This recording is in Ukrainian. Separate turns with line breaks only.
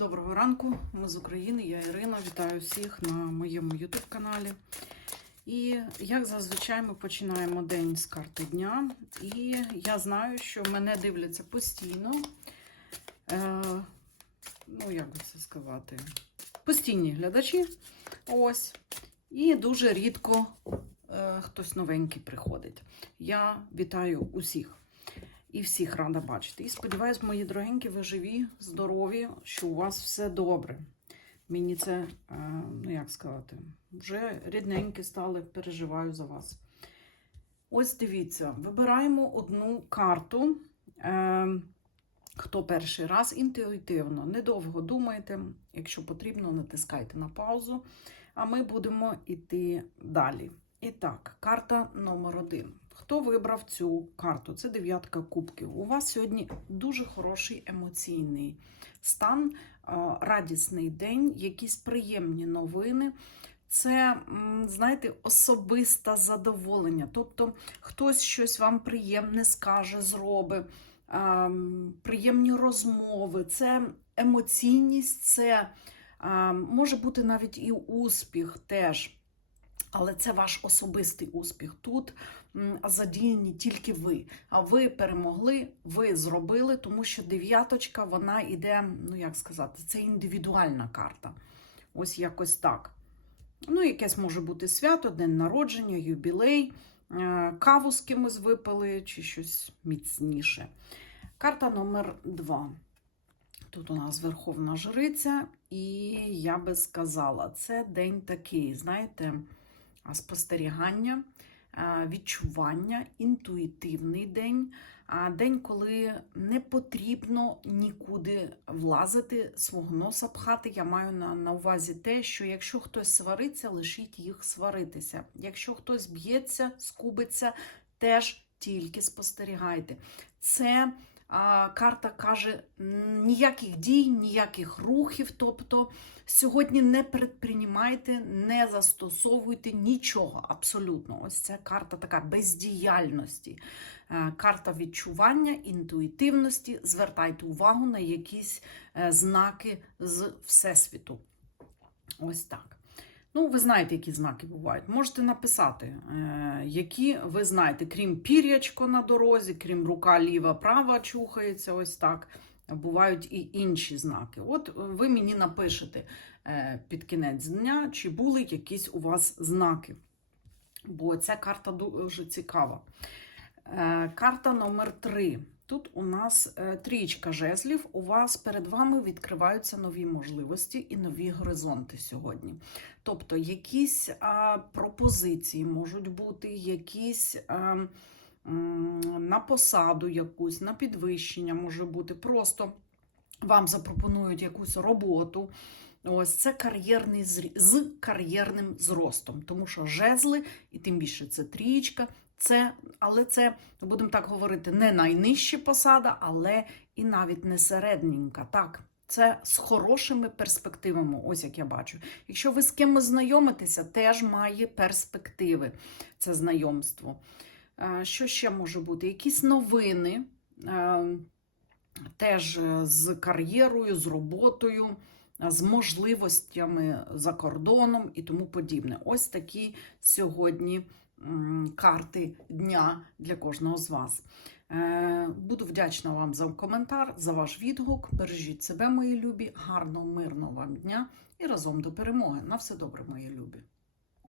Доброго ранку, ми з України, я Ірина. Вітаю всіх на моєму YouTube каналі. І як зазвичай ми починаємо день з карти дня. І я знаю, що мене дивляться постійно. Е, ну, як би це сказати, постійні глядачі. Ось. І дуже рідко е, хтось новенький приходить. Я вітаю усіх. І всіх рада бачити. І сподіваюсь, мої дорогенькі, ви живі, здорові, що у вас все добре. Мені це, е, ну як сказати, вже рідненькі стали, переживаю за вас. Ось дивіться, вибираємо одну карту. Е, Хто перший раз інтуїтивно, недовго думайте. Якщо потрібно, натискайте на паузу. А ми будемо йти далі. І так, карта номер один. Хто вибрав цю карту? Це дев'ятка кубків. У вас сьогодні дуже хороший емоційний стан, радісний день, якісь приємні новини. Це, знаєте, особисте задоволення. Тобто хтось щось вам приємне скаже, зробить, приємні розмови, це емоційність, це може бути навіть і успіх теж. Але це ваш особистий успіх. Тут задіяні тільки ви. А ви перемогли, ви зробили, тому що дев'яточка, вона йде, ну як сказати, це індивідуальна карта. Ось якось так. Ну, якесь може бути свято, день народження, юбілей, е, каву з кимось випили, чи щось міцніше. Карта номер два. Тут у нас Верховна Жриця, і я би сказала, це день такий, знаєте, спостерігання, відчування, інтуїтивний день, день, коли не потрібно нікуди влазити, свого носа пхати. Я маю на, на увазі те, що якщо хтось свариться, лишіть їх сваритися. Якщо хтось б'ється, скубиться, теж тільки спостерігайте. Це карта каже ніяких дій, ніяких рухів. Тобто сьогодні не предприймайте, не застосовуйте нічого абсолютно. Ось ця карта така бездіяльності, е, карта відчування, інтуїтивності. Звертайте увагу на якісь е, знаки з Всесвіту. Ось так. Ну, ви знаєте, які знаки бувають. Можете написати, е, які ви знаєте, крім пір'ячко на дорозі, крім рука ліва, права чухається, ось так. Бувають і інші знаки. От ви мені напишете е, під кінець дня, чи були якісь у вас знаки. Бо ця карта дуже цікава. Е, карта номер 3 Тут у нас е, трічка жезлів. У вас перед вами відкриваються нові можливості і нові горизонти сьогодні. Тобто, якісь а, пропозиції можуть бути, якісь а, на посаду, якусь, на підвищення може бути. Просто вам запропонують якусь роботу. Ось це кар'єрний з кар'єрним зростом, тому що жезли, і тим більше це трієчка, це, але це, будемо так говорити, не найнижча посада, але і навіть не середненька. Так, це з хорошими перспективами, ось як я бачу. Якщо ви з кимось знайомитеся, теж має перспективи це знайомство. Е, що ще може бути? Якісь новини, е, теж з кар'єрою, з роботою, з можливостями за кордоном і тому подібне. Ось такі сьогодні карти дня для кожного з вас. Е, буду вдячна вам за коментар, за ваш відгук. Бережіть себе, мої любі, гарного, мирного вам дня і разом до перемоги. На все добре, мої любі!